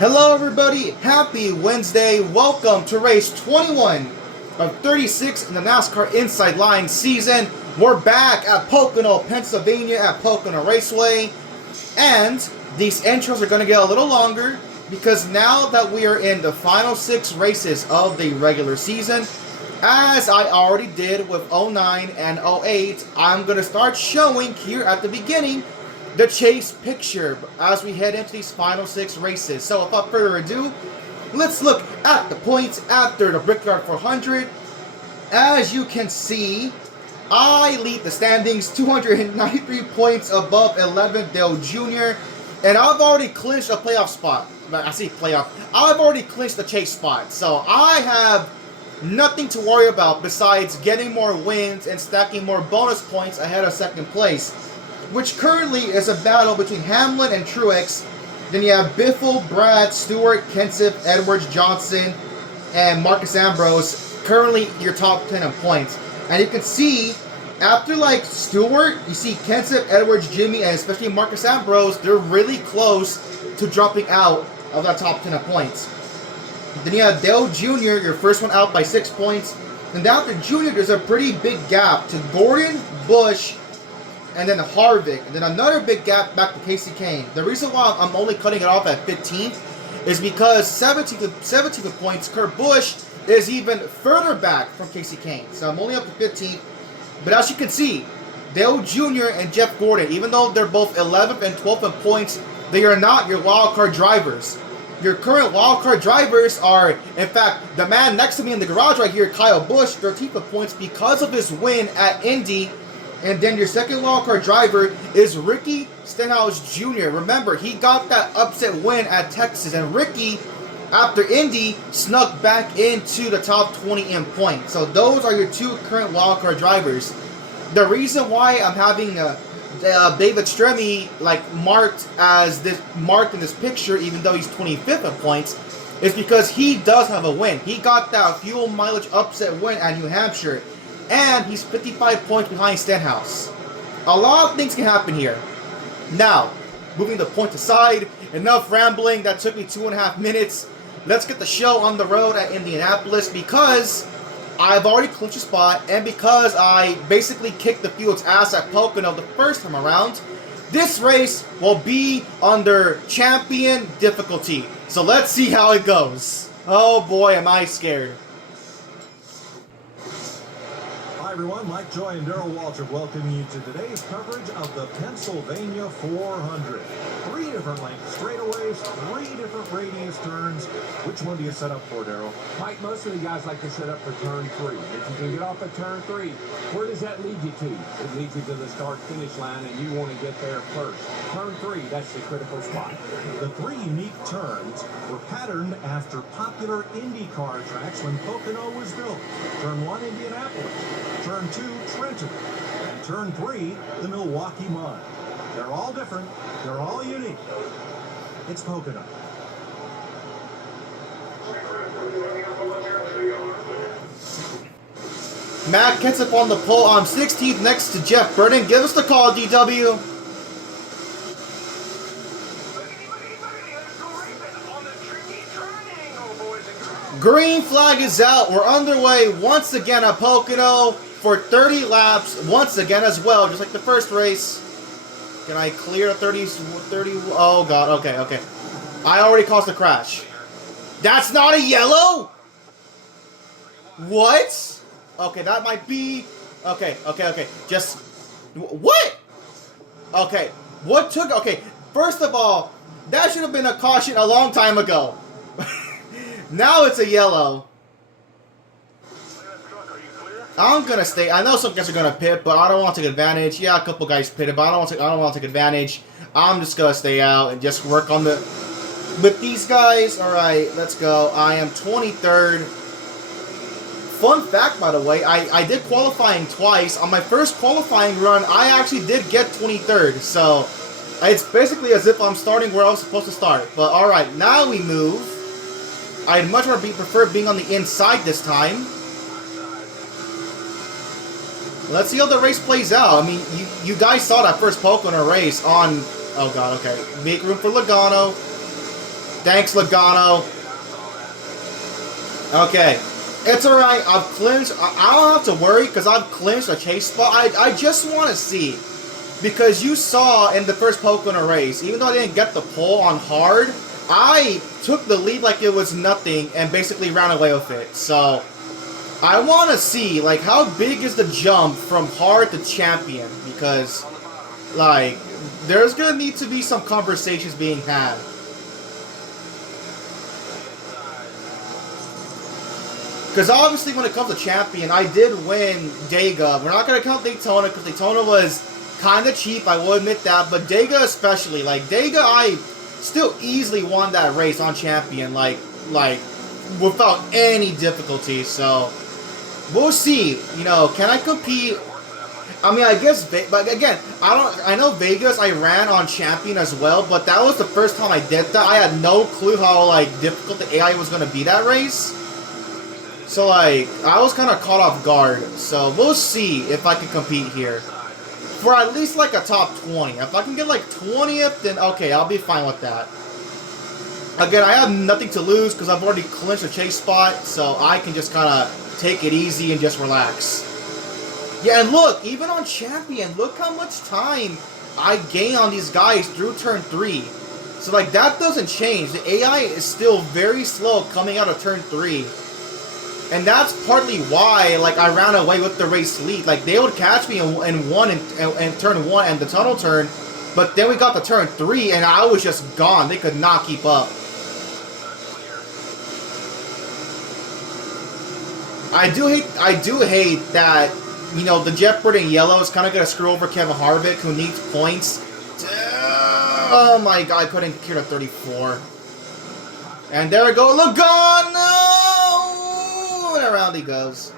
Hello everybody, happy Wednesday, welcome to race 21 of 36 in the NASCAR Inside Line season. We're back at Pocono, Pennsylvania at Pocono Raceway, and these intros are going to get a little longer because now that we are in the final 6 races of the regular season, as I already did with 09 and 08, I'm going to start showing here at the beginning the chase picture as we head into these final 6 races. So without further ado, let's look at the points after the Brickyard 400. As you can see, I lead the standings 293 points above 11th Dale Jr. And I've already clinched a playoff spot. I see playoff. I've already clinched the chase spot. So I have nothing to worry about besides getting more wins and stacking more bonus points ahead of second place, which currently is a battle between Hamlin and Truex. Then you have Biffle, Brad, Stewart, Kenseth, Edwards, Johnson, and Marcus Ambrose, currently your top 10 in points. And you can see, after like Stewart, you see Kenseth, Edwards, Jimmy, and especially Marcus Ambrose, they're really close to dropping out of that top 10 of points. Then you have Dale Jr., your first one out by 6 points. And after Jr., there's a pretty big gap to Gordon, Busch, and then Harvick, and then another big gap back to Casey Kane. The reason why I'm only cutting it off at 15th is because 17th points, Kurt Busch is even further back from Casey Kane. So I'm only up to 15th. But as you can see, Dale Jr. and Jeff Gordon, even though they're both 11th and 12th in points, they are not your wildcard drivers. Your current wildcard drivers are, in fact, the man next to me in the garage right here, Kyle Busch, 13th in points because of his win at Indy. And then your second wildcard driver is Ricky Stenhouse Jr. Remember, he got that upset win at Texas, and Ricky, after Indy, snuck back into the top 20 in points. So those are your two current wildcard drivers. The reason why I'm having David Stremme marked in this picture, even though he's 25th in points, is because he does have a win. He got that fuel mileage upset win at New Hampshire. And he's 55 points behind Stenhouse. A lot of things can happen here. Now, moving the point aside, enough rambling. That took me 2.5 minutes. Let's get the show on the road at Indianapolis because I've already clinched a spot and because I basically kicked the field's ass at Pocono the first time around. This race will be under champion difficulty. So let's see how it goes. Oh boy, am I scared. Hi everyone, Mike Joy and Darrell Walter welcoming you to today's coverage of the Pennsylvania 400. 3 different length straightaways, 3 different radius turns. Which one do you set up for, Darrell? Mike, most of the guys like to set up for turn 3. If you can get off at turn 3, where does that lead you to? It leads you to the start-finish line, and you want to get there first. Turn 3, that's the critical spot. The 3 unique turns were patterned after popular IndyCar tracks when Pocono was built. Turn 1, Indianapolis. Turn 2, Trenton. And turn 3, the Milwaukee Mine. They're all different. They're all unique. It's Pocono. Matt Kenseth on the pole. I'm 16th next to Jeff Burton. Give us the call, DW. Green flag is out. We're underway once again at Pocono for 30 laps once again as well, just like the first race. Can I clear 30? Oh god, okay. I already caused a crash. That's not a yellow? What? Okay, that might be... Okay. Just... What? Okay, what took... Okay, first of all, that should have been a caution a long time ago. Now it's a yellow. I'm gonna stay. I know some guys are gonna pit, but I don't want to take advantage. Yeah, a couple guys pitted, but I don't want to take advantage. I'm just gonna stay out and just work on the. With these guys, all right, let's go. I am 23rd. Fun fact, by the way, I did qualifying twice. On my first qualifying run, I actually did get 23rd. So it's basically as if I'm starting where I was supposed to start. But all right, now we move. I'd much more prefer being on the inside this time. Let's see how the race plays out. I mean, you guys saw that first Pocono race on... Oh, God, okay. Make room for Logano. Thanks, Logano. Okay. It's alright. I've clinched. I don't have to worry because I've clinched a chase spot. I just want to see. Because you saw in the first Pocono race, even though I didn't get the pole on hard, I took the lead like it was nothing and basically ran away with it. So, I want to see, like, how big is the jump from hard to champion? Because, like, there's going to need to be some conversations being had. Because obviously when it comes to champion, I did win Dega. We're not going to count Daytona because Daytona was kind of cheap, I will admit that. But Dega especially. Like, Dega, I still easily won that race on champion. Like without any difficulty. So, we'll see. You know, can I compete? I mean, I guess, but again, I know Vegas, I ran on champion as well. But that was the first time I did that. I had no clue how, like, difficult the AI was going to be that race. So, like, I was kind of caught off guard. So, we'll see if I can compete here. For at least, like, a top 20. If I can get, like, 20th, then okay, I'll be fine with that. Again, I have nothing to lose because I've already clinched a chase spot. So, I can just kind of take it easy and just relax. Yeah, and look, even on champion, look how much time I gain on these guys through turn 3. So, like, that doesn't change. The AI is still very slow coming out of turn 3. And that's partly why, like, I ran away with the race lead. Like, they would catch me in turn 1 and the tunnel turn, but then we got to turn 3 and I was just gone. They could not keep up. I do hate that, you know, the Jeopardy in yellow is kind of going to screw over Kevin Harvick, who needs points. Oh my god, I couldn't clear to 34. And there we go, Logano! And around he goes.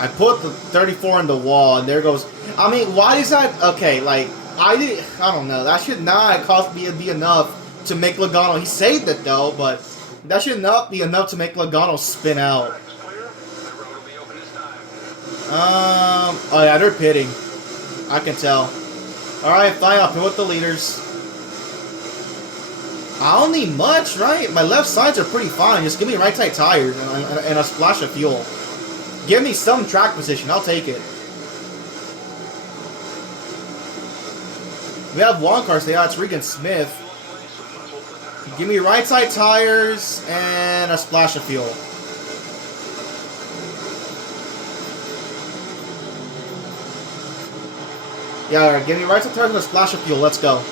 I put the 34 in the wall, and there goes. I mean, why is that? Okay, like, I don't know. That should not cost me be enough to make Logano. He saved it though, but that should not be enough to make Logano spin out. Oh yeah, they're pitting. I can tell. All right, fine. I'll pit with the leaders. I don't need much, right? My left sides are pretty fine. Just give me right side tires and a splash of fuel. Give me some track position. I'll take it. We have one car, so yeah, it's Regan Smith. Give me right side tires and a splash of fuel. Yeah, give me right side tires and a splash of fuel. Let's go.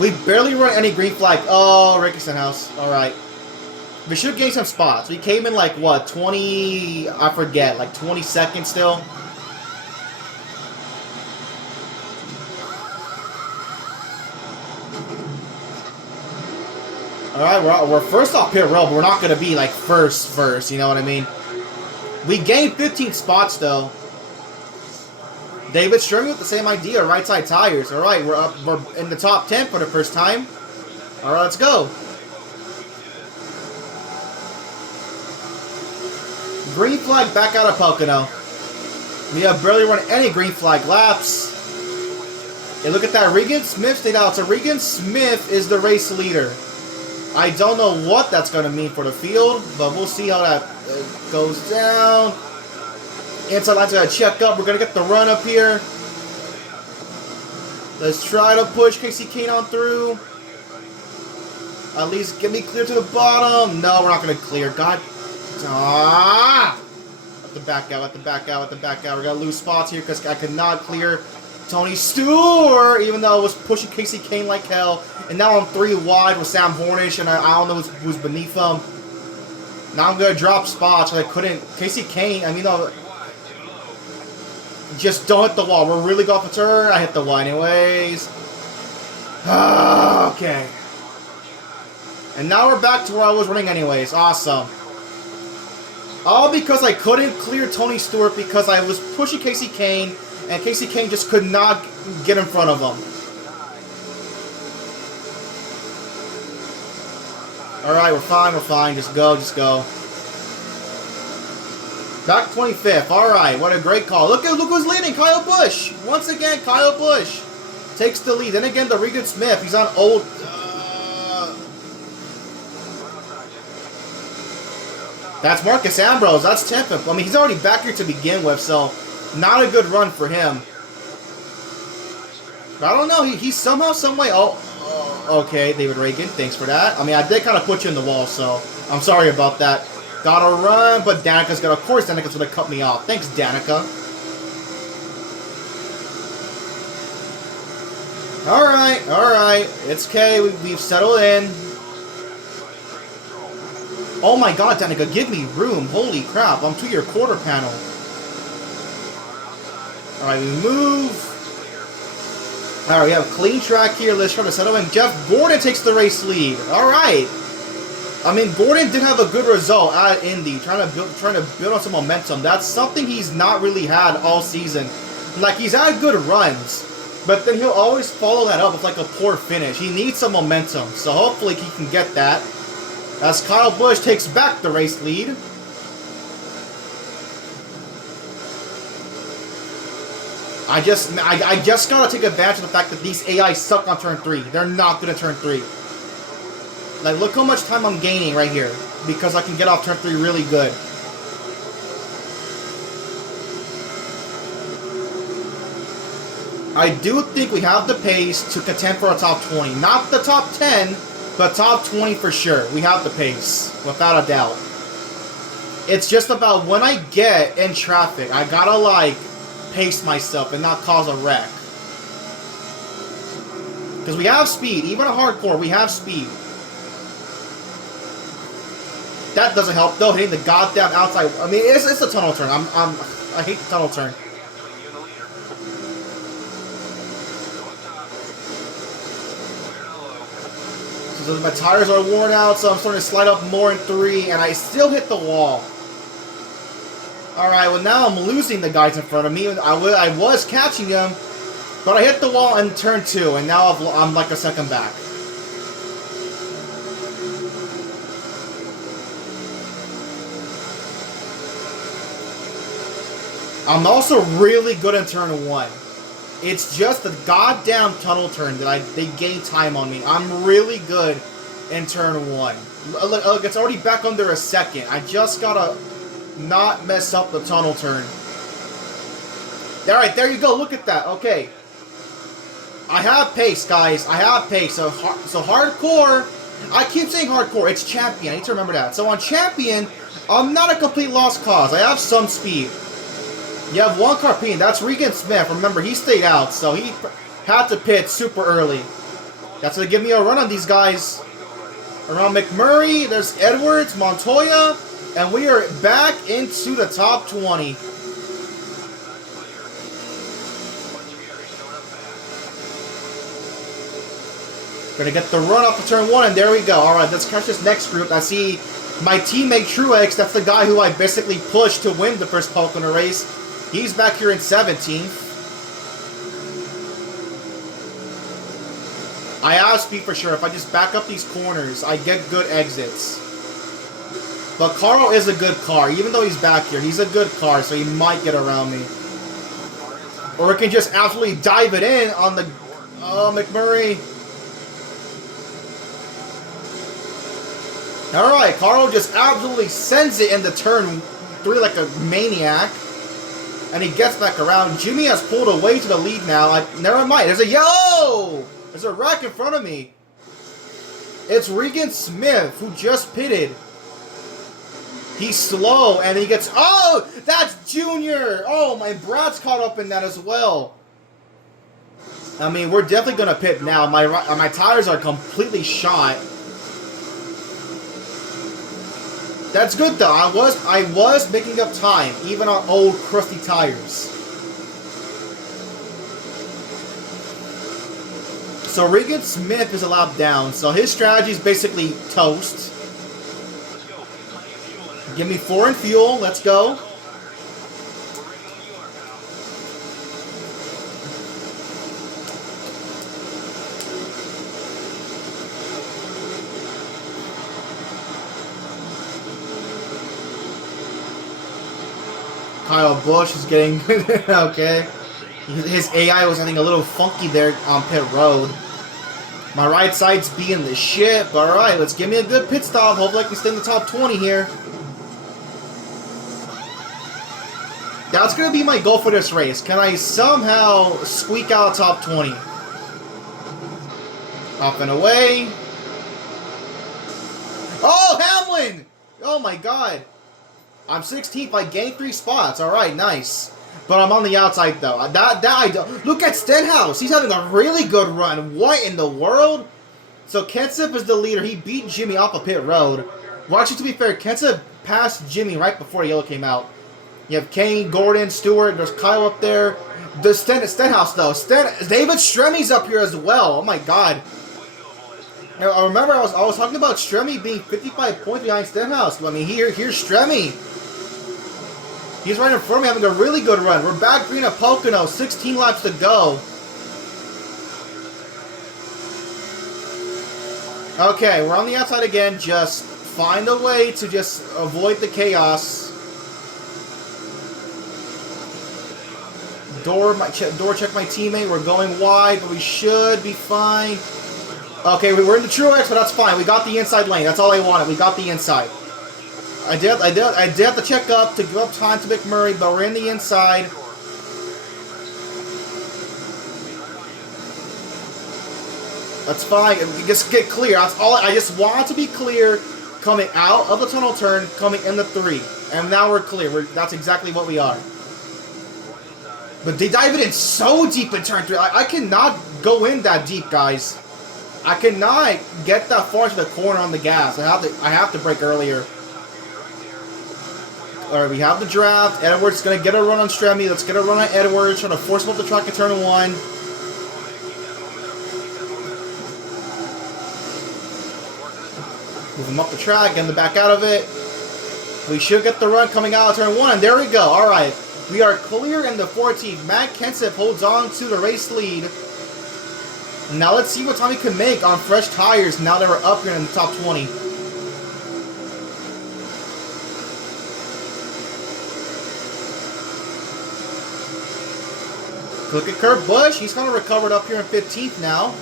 We barely run any green flag. Oh, Ricky Stenhouse. Alright. We should gain some spots. We came in like, what, 20... I forget, like 22nd still. Alright, we're first off pit row, but we're not going to be like first, you know what I mean? We gained 15 spots though. David Sherman with the same idea, right side tires. Alright, we're in the top 10 for the first time. Alright, let's go. Green flag back out of Pocono. We have barely run any green flag laps. Hey, look at that. Regan Smith stayed out. So Regan Smith is the race leader. I don't know what that's going to mean for the field, but we'll see how that goes down. Inside line's going to check up. We're going to get the run up here. Let's try to push Casey Kane on through. At least get me clear to the bottom. No, we're not going to clear. God. Ah! At the back out, at the back out, at the back out. We're going to lose spots here because I could not clear Tony Stewart, even though I was pushing Casey Kane like hell. And now I'm 3 wide with Sam Hornish, and I don't know who's beneath him. Now I'm going to drop spots. I couldn't. Casey Kane, I mean, just don't hit the wall. We're really going for turn. I hit the wall anyways. Okay. And now we're back to where I was running anyways. Awesome. All because I couldn't clear Tony Stewart because I was pushing Casey Kane, and Casey Kane just could not get in front of him. Alright, we're fine, just go, just go. Back 25th. All right, what a great call. Look who's leading. Kyle Busch. Once again, Kyle Busch takes the lead. Then again, the Regan Smith. He's on old. That's Marcus Ambrose. That's 10th. I mean, he's already back here to begin with, so not a good run for him. I don't know. He's somehow, some way. Okay, David Reagan. Thanks for that. I mean, I did kind of put you in the wall, so I'm sorry about that. Gotta run, but Danica's gonna. Of course, Danica's gonna cut me off. Thanks, Danica. All right. It's okay. We've settled in. Oh my God, Danica, give me room. Holy crap! I'm to your quarter panel. All right, we move. All right, we have a clean track here. Let's try to settle in. Jeff Gordon takes the race lead. All right. I mean, Gordon did have a good result at Indy, trying to build on some momentum. That's something he's not really had all season. Like, he's had good runs, but then he'll always follow that up with like a poor finish. He needs some momentum, so hopefully he can get that. As Kyle Busch takes back the race lead. I just gotta take advantage of the fact that these AI suck on turn 3. They're not good at turn 3. Like, look how much time I'm gaining right here. Because I can get off turn 3 really good. I do think we have the pace to contend for a top 20. Not the top 10, but top 20 for sure. We have the pace, without a doubt. It's just about when I get in traffic, I gotta, like, pace myself and not cause a wreck. Because we have speed. Even a hardcore, we have speed. That doesn't help though, hitting the goddamn outside. I mean, it's a tunnel turn. I hate the tunnel turn. So my tires are worn out, so I'm starting to slide up more in 3, and I still hit the wall. Alright, well now I'm losing the guys in front of me. I was catching them, but I hit the wall in turn 2, and now I'm like a second back. I'm also really good in turn 1. It's just the goddamn tunnel turn that they gain time on me. I'm really good in turn 1. Look, it's already back under a second. I just gotta not mess up the tunnel turn. Alright, there you go. Look at that. Okay. I have pace, guys. I have pace. So hardcore. I keep saying hardcore. It's champion. I need to remember that. So on champion, I'm not a complete lost cause. I have some speed. You have one Carpine. That's Regan Smith. Remember, he stayed out, so he had to pit super early. That's going to give me a run on these guys. Around McMurray, there's Edwards, Montoya, and we are back into the top 20. Going to get the run off the turn 1, and there we go. All right, let's catch this next group. I see my teammate Truex. That's the guy who I basically pushed to win the first Pocono race. He's back here in 17th. I have speed for sure. If I just back up these corners, I get good exits. But Carl is a good car. Even though he's back here, he's a good car, so he might get around me. Or it can just absolutely dive it in on the... Oh, McMurray. Alright, Carl just absolutely sends it into turn 3 like a maniac. And he gets back around. Jimmy has pulled away to the lead now. Never mind. There's a yellow! There's a wreck in front of me. It's Regan Smith who just pitted. He's slow and he gets... Oh! That's Junior! Oh, my Brad's caught up in that as well. I mean, we're definitely going to pit now. My tires are completely shot. That's good though. I was making up time, even on old crusty tires. So Regan Smith is a lap down, so his strategy is basically toast. Give me 4 in fuel. Let's go. Kyle Busch is getting okay. His AI was, I think, a little funky there on pit road. My right side's being the shit, but alright, let's give me a good pit stop. Hopefully I can stay in the top 20 here. That's going to be my goal for this race. Can I somehow squeak out top 20? Up and away. Oh, Hamlin! Oh my god. I'm 16th. I gained 3 spots. Alright, nice. But I'm on the outside though. That I don't. Look at Stenhouse. He's having a really good run. What in the world? So Kenseth is the leader. He beat Jimmy off of pit road. Well, actually, to be fair, Kenseth passed Jimmy right before yellow came out. You have Kane, Gordon, Stewart. There's Kyle up there. The Stenhouse though. David Stremmy's up here as well. Oh my god. I remember I was talking about Stremme being 55 points behind Stenhouse. I mean, here's Stremme. He's right in front of me, having a really good run. We're back green at Pocono, 16 laps to go. Okay, we're on the outside again. Just find a way to just avoid the chaos. Door check my teammate. We're going wide, but we should be fine. Okay, we're in the Truex, but that's fine. We got the inside lane. That's all I wanted. We got the inside. I did have to check up to give up time to McMurray, but we're in the inside. That's fine. Just get clear. That's all. I just want to be clear coming out of the tunnel turn, coming in the 3. And now we're clear. That's exactly what we are. But they dive it in so deep in turn 3. I cannot go in that deep, guys. I cannot get that far to the corner on the gas. I have to brake earlier. Alright, we have the draft. Edwards going to get a run on Stremme. Let's get a run on Edwards. Trying to force him up the track at turn 1. Move him up the track. Get him back out of it. We should get the run coming out of turn 1. And there we go. Alright. We are clear in the 14th. Matt Kenseth holds on to the race lead. Now let's see what time he can make on fresh tires now that we're up here in the top 20. Look at Kurt Busch. He's kind of recovered up here in 15th now.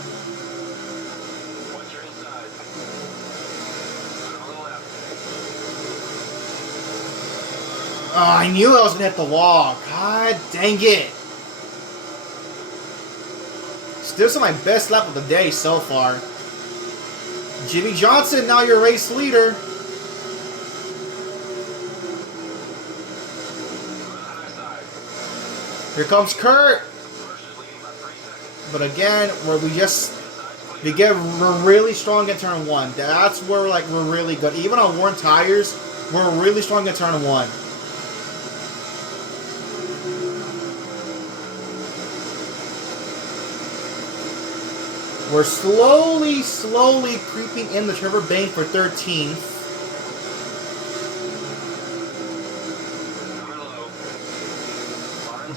Oh, I knew I was going to hit the wall. God dang it. This is my best lap of the day so far. Jimmy Johnson, now your race leader. Here comes Kurt. But again, we get really strong in turn 1. That's where we're really good. Even on worn tires, we're really strong in turn 1. We're slowly creeping in the Trevor Bayne for 13th.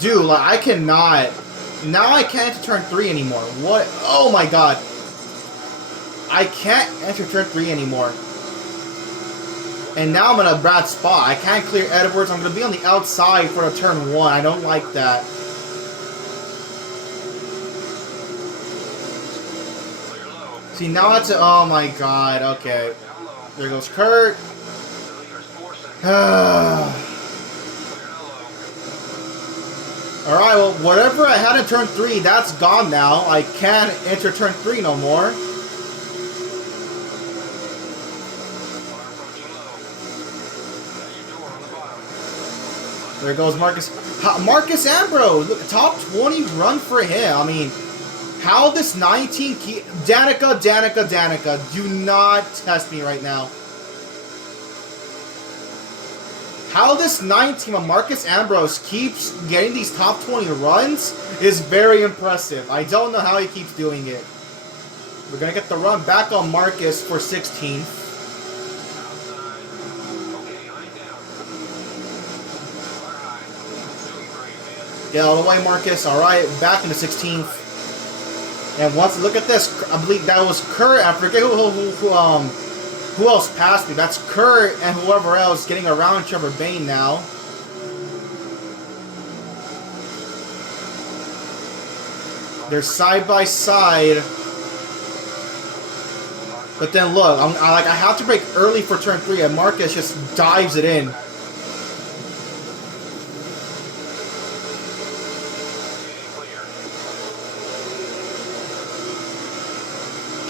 Dude, I cannot. Now I can't enter turn 3 anymore. What? Oh my god. I can't enter turn 3 anymore. And now I'm in a bad spot. I can't clear Edwards. I'm going to be on the outside for a turn 1. I don't like that. See, now that's a, oh my god, okay. There goes Kurt. Alright, well, whatever I had in turn 3, that's gone now. I can't enter turn 3 no more. There goes Marcus. Marcus Ambrose, look, top 20 run for him. I mean, how this 19 Danica, do not test me right now. How this 19 of Marcus Ambrose keeps getting these top 20 runs is very impressive. I don't know how he keeps doing it. We're going to get the run back on Marcus for 16th. Get out of the way, Marcus. Alright, back into 16th. And once, look at this. I believe that was Kurt. I forget who else passed me. That's Kurt and whoever else getting around Trevor Bayne now. They're side by side. But then look, I have to brake early for turn 3, and Marcus just dives it in.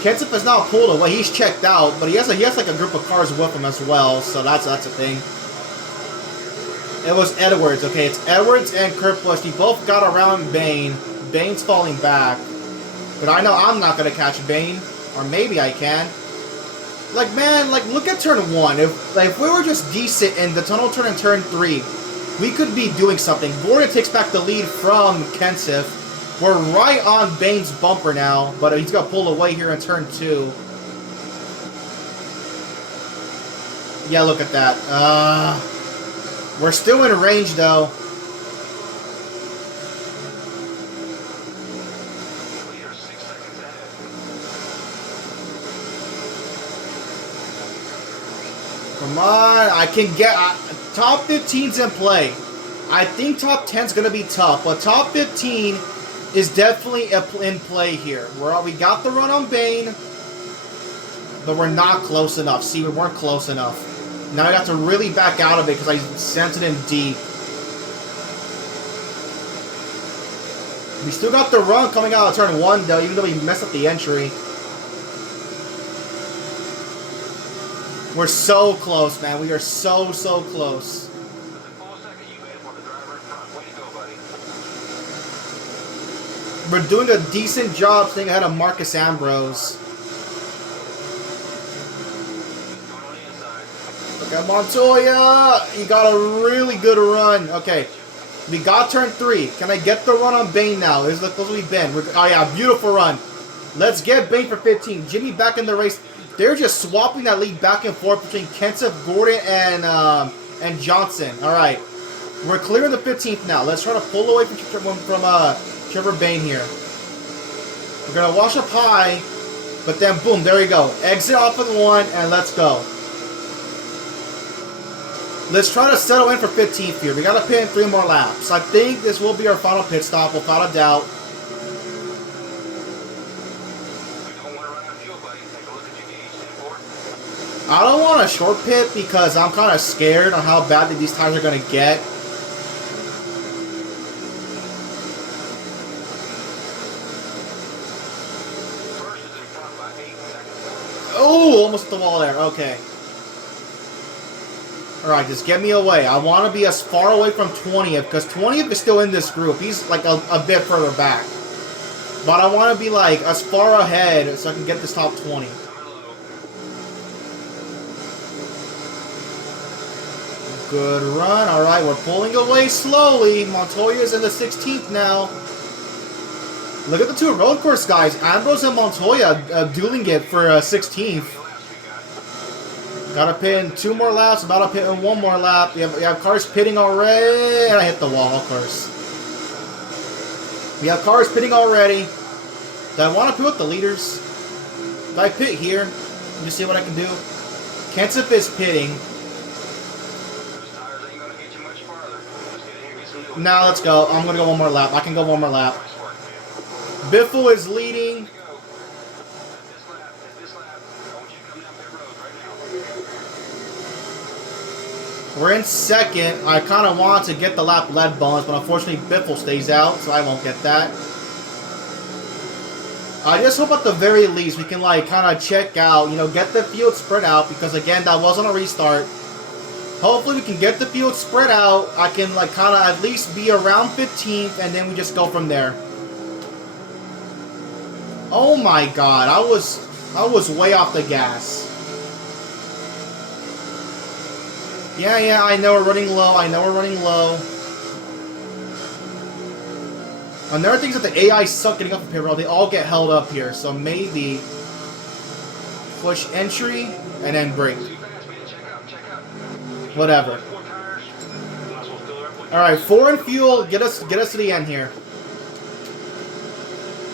Kenseth has now pulled away. He's checked out, but he has like a group of cars with him as well, so that's a thing. It was Edwards. Okay, it's Edwards and Kurt Busch. They both got around Bane. Bane's falling back, but I know I'm not gonna catch Bane, or maybe I can. Like, man, like, look at turn 1. If we were just decent in the tunnel turn in turn 3, we could be doing something. Gordon takes back the lead from Kenseth. We're right on Bane's bumper now, but he's going to pull away here in turn 2. Yeah, look at that. We're still in range, though. Come on, I can get... top 15's in play. I think top 10's going to be tough, but top 15... is definitely in play here. We got the run on Bane, but we're not close enough. See, we weren't close enough. Now I got to really back out of it because I sent it in deep. We still got the run coming out of turn 1, though, even though we messed up the entry. We're so close, man. We are so close. We're doing a decent job staying ahead of Marcus Ambrose. Look at Montoya! He got a really good run. Okay, we got turn 3. Can I get the run on Bane now? This is the closest we've been. Oh yeah, beautiful run. Let's get Bane for 15. Jimmy back in the race. They're just swapping that lead back and forth between Kenseth, Gordon, and Johnson. All right, we're clearing the 15th now. Let's try to pull away from Trevor Bane here. We're going to wash up high, but then boom, there we go. Exit off of the 1, and let's go. Let's try to settle in for 15th here. We got to pit in 3 more laps. I think this will be our final pit stop, without a doubt. I don't want a short pit because I'm kind of scared on how badly these tires are going to get. Oh, almost at the wall there. Okay. Alright, just get me away. I want to be as far away from 20th, because 20th is still in this group. He's like a bit further back. But I want to be like as far ahead so I can get this top 20. Good run. Alright, we're pulling away slowly. Montoya's in the 16th now. Look at the 2 road course guys. Ambrose and Montoya dueling it for 16th. Gotta pit in 2 more laps. About to pit in 1 more lap. You have cars pitting already. And I hit the wall, of course. We have cars pitting already. Do I want to pit with the leaders? Do I pit here? Let me see what I can do. Kenseth is pitting. Now let's go. I'm going to go 1 more lap. I can go 1 more lap. Biffle is leading. We're in 2nd. I kind of want to get the lap lead bonus, but unfortunately Biffle stays out, so I won't get that. I just hope at the very least we can like kind of check out, you know, get the field spread out, because again, that wasn't a restart. Hopefully we can get the field spread out. I can like kind of at least be around 15th, and then we just go from there. Oh my god, I was way off the gas. Yeah, I know we're running low. Another thing is that the AI suck getting up the pit road. They all get held up here, so maybe push entry and then brake. Whatever. Alright, 4 in fuel, get us to the end here.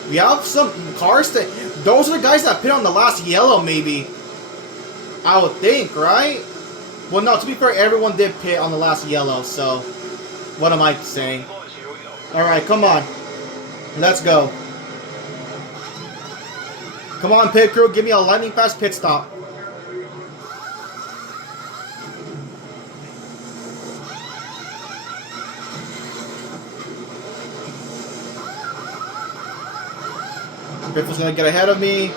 We have some cars that... Those are the guys that pit on the last yellow, maybe. I would think, right? Well, no, to be fair, everyone did pit on the last yellow, so... What am I saying? Alright, come on. Let's go. Come on, pit crew, give me a lightning fast pit stop. Biffle's gonna get ahead of me.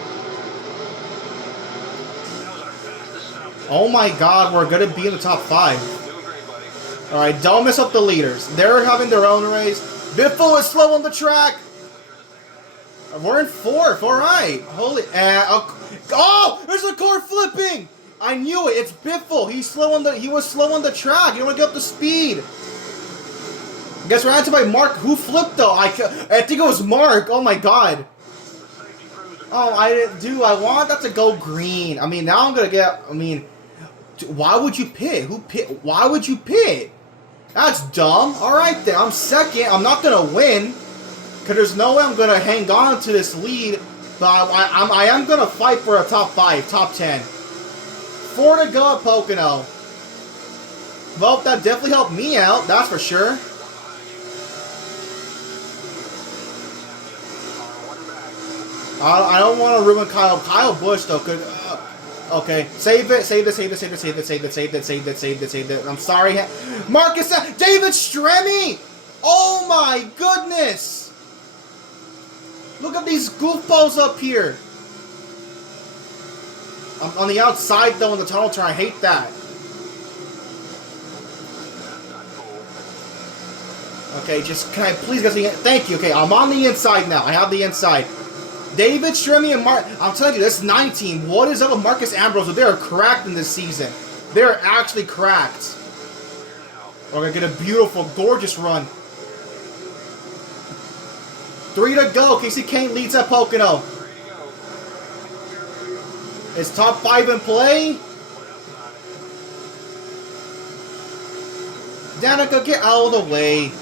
Oh my god, we're gonna be in the top 5. Alright, don't mess up the leaders. They're having their own race. Biffle is slow on the track. We're in 4th, alright. Holy, oh, there's a car flipping. I knew it, it's Biffle. He was slow on the track. You don't want to get up to speed. Gets ran into by Mark. Who flipped though? I think it was Mark. Oh my god. Oh, I want that to go green. I mean, now I'm gonna get, why would you pit? Why would you pit? That's dumb. Alright then, I'm second. I'm not gonna win. Because there's no way I'm going to hang on to this lead. But I am going to fight for a top 5, top 10. 4 to go at Pocono. Well, that definitely helped me out. That's for sure. I don't want to ruin Kyle Busch, though. Okay. Save it. I'm sorry. Marcus, David Stremme! Oh my goodness! Look at these goofballs up here. I'm on the outside though in the tunnel turn. I hate that. Okay, just can I please get the thank you. Okay, I'm on the inside now. I have the inside. David Stremme and Mark. I'm telling you, this 19. What is up with Marcus Ambrose? They are cracked in this season. They're actually cracked. We're gonna get a beautiful, gorgeous run. 3 to go. Casey Kane leads at Pocono. Is top 5 in play? Danica, get out of the way.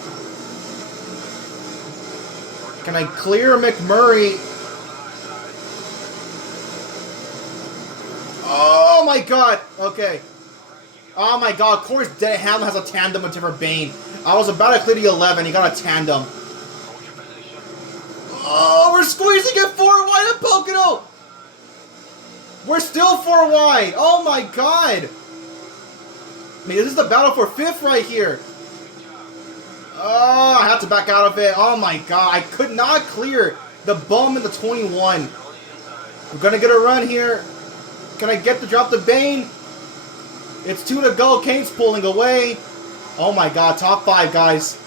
Can I clear McMurray? Oh my god. Okay. Oh my god. Of course, Hamlin has a tandem with Timber Bane. I was about to clear the 11. He got a tandem. Oh, we're squeezing it 4 wide at Pocono. We're still 4 wide. Oh my god. This is the battle for 5th right here. Oh, I have to back out of it. Oh my god. I could not clear the bum in the 21. We're going to get a run here. Can I get the drop to Bane? It's 2 to go. Kane's pulling away. Oh my god. Top 5, guys.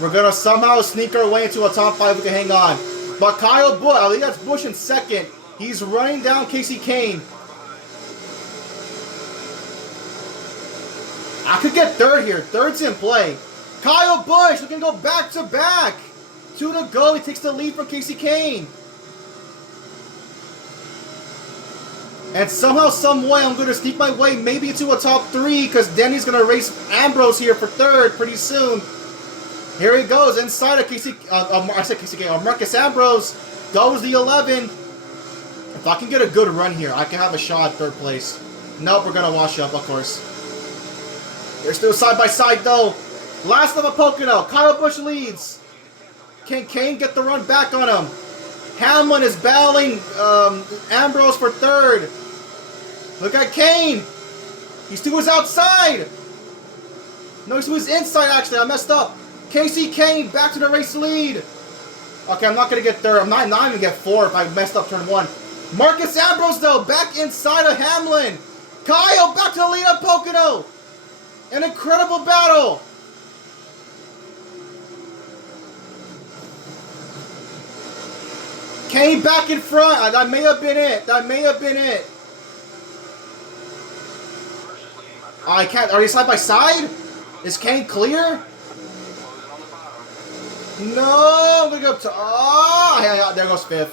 We're going to somehow sneak our way into a top 5 we can hang on. But Kyle Busch, I think that's Busch in 2nd. He's running down Casey Kane. I could get 3rd here. 3rd's in play. Kyle Busch looking to go back to back. 2 to go. He takes the lead from Casey Kane. And somehow, some way, I'm going to sneak my way maybe into a top 3 because Denny's going to race Ambrose here for 3rd pretty soon. Here he goes inside of Marcus Ambrose. Goes the 11. If I can get a good run here, I can have a shot at 3rd place. Nope, we're going to wash up, of course. They're still side by side, though. Last of a Pocono. Kyle Busch leads. Can Kane get the run back on him? Hamlin is battling Ambrose for 3rd. Look at Kane. He's to his outside. No, he's to his inside, actually. I messed up. Casey Kane back to the race lead. Okay, I'm not going to get 3rd. I'm not even going to get 4th if I messed up turn 1. Marcus Ambrose, though, back inside of Hamlin. Kyle back to the lead of Pocono. An incredible battle. Kane back in front. That may have been it. I can't. Are you side by side? Is Kane clear? No, we go to. Oh, yeah, there goes 5th.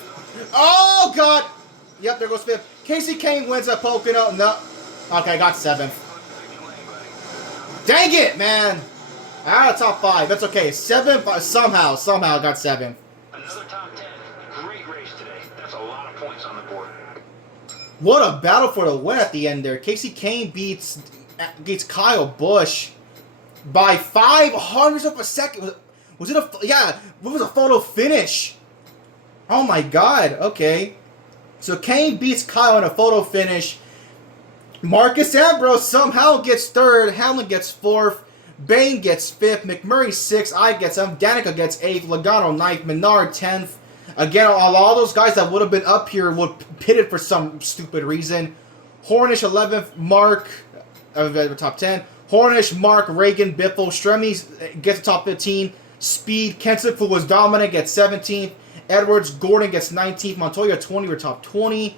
Oh, God. Yep, there goes 5th. Casey Kane wins at Pocono. No. Okay, I got 7th. Dang it, man. Out of top 5. That's okay. 7th. Somehow I got 7th. Another top 10. Great race today. That's a lot of points on the board. What a battle for the win at the end there. Casey Kane beats Kyle Busch by 500ths of a second. Was it a... Yeah, it was a photo finish. Oh my god. Okay. So Kane beats Kyle in a photo finish. Marcus Ambrose somehow gets third. Hamlin gets fourth. Bain gets fifth. McMurray sixth. I get seventh. Danica gets eighth. Logano ninth. Menard 10th. Again, all those guys that would have been up here would pitted for some stupid reason. Hornish 11th. Mark, top 10. Hornish, Mark, Reagan, Biffle. Stremme gets the top 15. Speed. Kenseth, who was dominant, gets 17th. Edwards, Gordon gets 19th. Montoya 20 were top 20.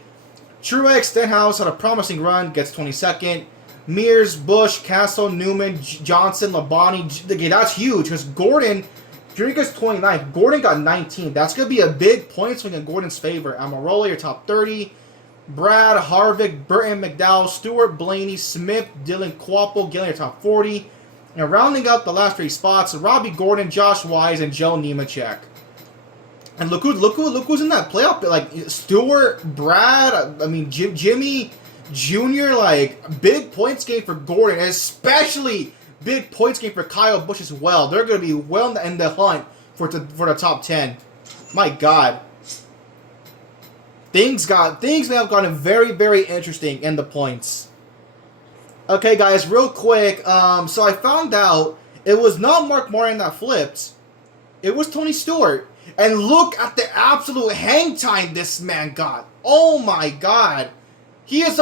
Truex, Stenhouse had a promising run, gets 22nd. Mears, Bush, Castle, Newman, Johnson, Labonte. Okay, that's huge because Gordon, Drake gets 29th. Gordon got 19th. That's going to be a big point swing in Gordon's favor. Amarola, your top 30. Brad, Harvick, Burton, McDowell, Stewart, Blaney, Smith, Dylan, Quapple, Gillen, your top 40. And rounding up the last 3 spots, Robbie Gordon, Josh Wise, and Joe Nemechek. And look who's in that playoff. Like Stewart, Brad, I mean Jimmy Jr. Like big points game for Gordon, especially big points game for Kyle Busch as well. They're going to be well in the hunt for the top 10. My God, things may have gotten very, very interesting in the points. Okay, guys, real quick. So I found out it was not Mark Martin that flipped. It was Tony Stewart. And look at the absolute hang time this man got. Oh my God. He's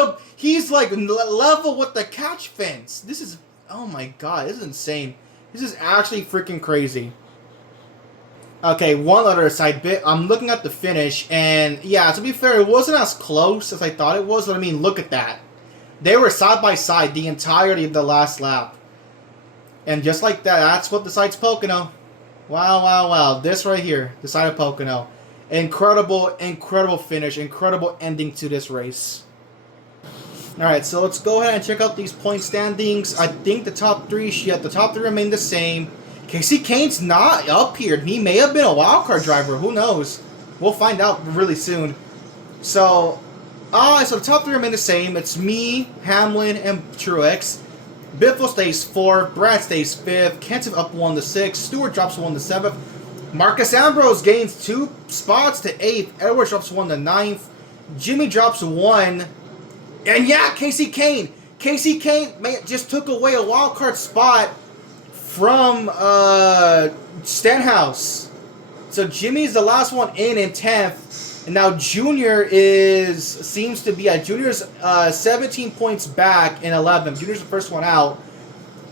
like level with the catch fence. This is, oh my God, this is insane. This is actually freaking crazy. Okay, one other side bit. I'm looking at the finish, and yeah, to be fair, it wasn't as close as I thought it was. But I mean, look at that. They were side by side the entirety of the last lap. And just like that, that's what decides Pocono. Wow, wow, wow. This right here, the side of Pocono. Incredible, incredible finish. Incredible ending to this race. Alright, so let's go ahead and check out these point standings. I think the top 3, the top 3 remain the same. Casey Kane's not up here. He may have been a wildcard driver. Who knows? We'll find out really soon. So the top 3 remain the same. It's me, Hamlin, and Truex. Biffle stays 4th, Brad stays 5th, Kenseth up 1 to 6th, Stewart drops 1 to 7th, Marcus Ambrose gains 2 spots to 8th, Edwards drops 1 to 9th, Jimmy drops 1, and yeah, Casey Kane just took away a wild card spot from Stenhouse. So Jimmy's the last one in 10th. And now Junior seems to be at Junior's 17 points back in 11th. Junior's the first one out.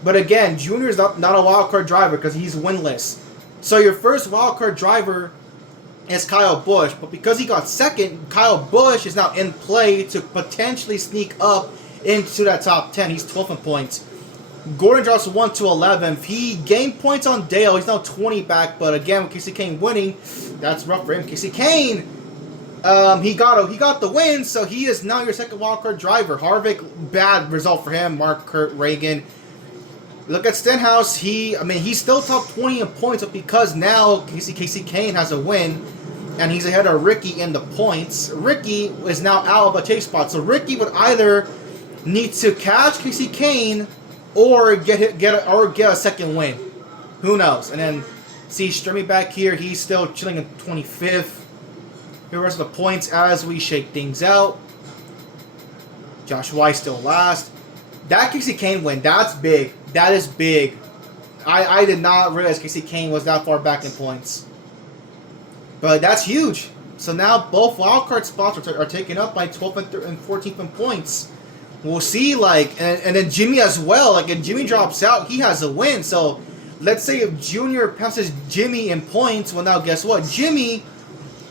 But again, Junior's not a wildcard driver because he's winless. So your first wildcard driver is Kyle Busch. But because he got second, Kyle Busch is now in play to potentially sneak up into that top 10. He's 12th in points. Gordon drops 1 to 11th. He gained points on Dale. He's now 20 back. But again, with Casey Kane winning, that's rough for him. Casey Kane... he got the win, so he is now your second wildcard driver. Harvick, bad result for him. Mark, Kurt, Reagan. Look at Stenhouse. He's still top 20 in points, but because now Casey Kane has a win, and he's ahead of Ricky in the points. Ricky is now out of a chase spot, so Ricky would either need to catch Casey Kane or get a second win. Who knows? And then see Stremme back here. He's still chilling at 25th. The rest of the points as we shake things out. Josh Wise still last. That Casey Kane win, that's big. That is big. I did not realize Casey Kane was that far back in points. But that's huge. So now both wildcard spots are taken up by 12th and 14th in points. We'll see, and then Jimmy as well. Like, if Jimmy drops out, he has a win. So let's say if Junior passes Jimmy in points, well, now guess what? Jimmy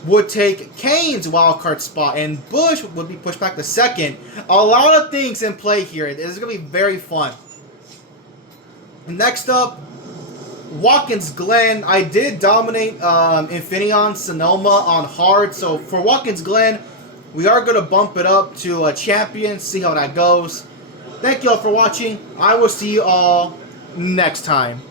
would take Kane's wildcard spot, and Busch would be pushed back to second. A lot of things in play here. This is going to be very fun. Next up, Watkins Glen. I did dominate Infineon Sonoma on hard, so for Watkins Glen, we are going to bump it up to a champion, see how that goes. Thank you all for watching. I will see you all next time.